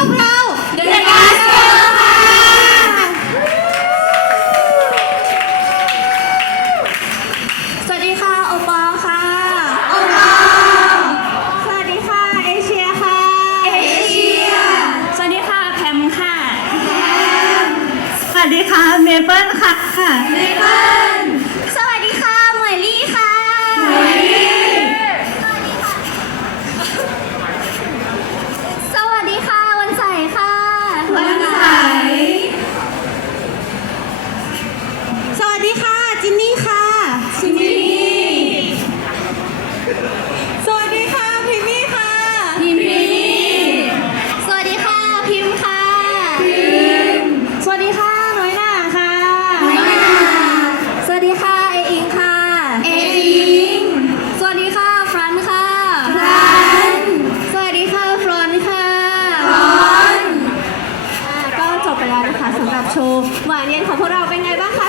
วกเรา The Gas Girl ค่ะ สวัสดีค่ะ โอปอล์ค่ะ โอปอสวัสดีค่ะ เอเชียค่ะ เอเชีย สวัสดีค่ะแพมค่ะ สวัสดีค่ะ เมเปิลค่ะเมเปิล โชว์หวานเย็นของพวกเราเป็นไงบ้างคะ